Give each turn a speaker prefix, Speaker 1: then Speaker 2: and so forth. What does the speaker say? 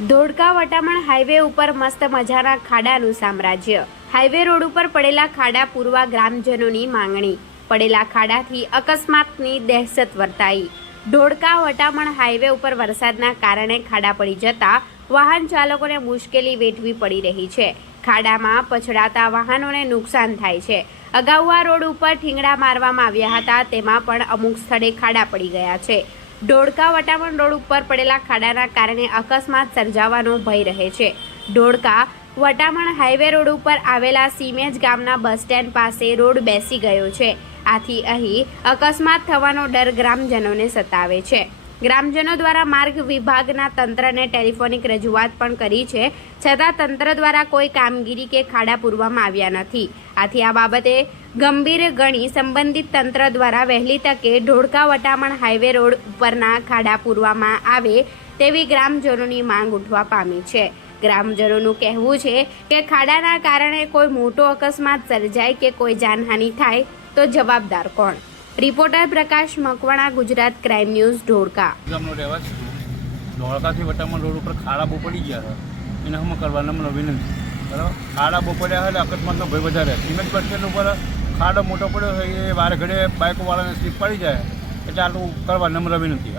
Speaker 1: Dholka Vataman highway ઉપર મસ્ત મજાના ખાડાનું સામ્રાજ્ય. હાઈવે રોડ ઉપર પડેલા ખાડા પૂરવા ગ્રામજનોની માંગણી. પડેલા ખાડાથી અકસ્માતની દહેશત વર્તાઈ. ધોળકા વટામણ હાઈવે ઉપર વરસાદના કારણે ખાડા પડી જતા વાહન ચાલકોને મુશ્કેલી વેઠવી પડી રહી છે. ખાડામાં પછડાતા વાહનોને નુકસાન થાય છે. અગાઉ આ રોડ ઉપર ઠીંગડા મારવામાં આવ્યા હતા, તેમાં પણ અમુક સ્થળે ખાડા પડી ગયા છે. ધોળકા વટામણ રોડ ઉપર પડેલા ખાડાના કારણે અકસ્માત સર્જાવાનો ભય રહે છે. ધોળકા વટામણ હાઈવે રોડ ઉપર આવેલા સીમેજ ગામના બસ સ્ટેન્ડ પાસે રોડ બેસી ગયો છે. આથી અહીં અકસ્માત થવાનો ડર ગ્રામજનોને સતાવે છે. ગ્રામજનો દ્વારા માર્ગ વિભાગના તંત્રને ટેલિફોનિક રજૂઆત પણ કરી છે. છતાં તંત્ર દ્વારા કોઈ કામગીરી કે ખાડા પૂરવામાં આવ્યા નથી. આથી આ બાબતે ગંભીર ગણી સંબંધિત તંત્ર દ્વારા વહેલી તકે ઢોળકા વટામણ હાઈવે રોડ ઉપરના ખાડા પૂરવામાં આવે તેવી ગ્રામજનોની માંગ ઉઠવા પામી છે. ગ્રામજનોનું કહેવું છે કે ખાડાના કારણે કોઈ મોટો અકસ્માત સર્જાય કે કોઈ જાનહાનિ થાય તો જવાબદાર કોણ? Reporter Prakash Makwana, Gujarat crime news, Dholka.
Speaker 2: ગામનો રહેવાસી છું. ધોળકાથી વટામણ રોડ ઉપર ખાડા બહુ પડી ગયા હતા એને હું કરવાના મને વિનંતી. બરાબર? ખાડા બહુ પડ્યા હોય એટલે અકસ્માતનો ભય વધારે સિમેન્ટ બસ ઉપર ખાડો મોટો પડ્યો હોય એ વારે ઘડે બાઇકવાળાને સ્લીપ પડી જાય. એટલે આટલું કરવા નમ્ર વિનંતી.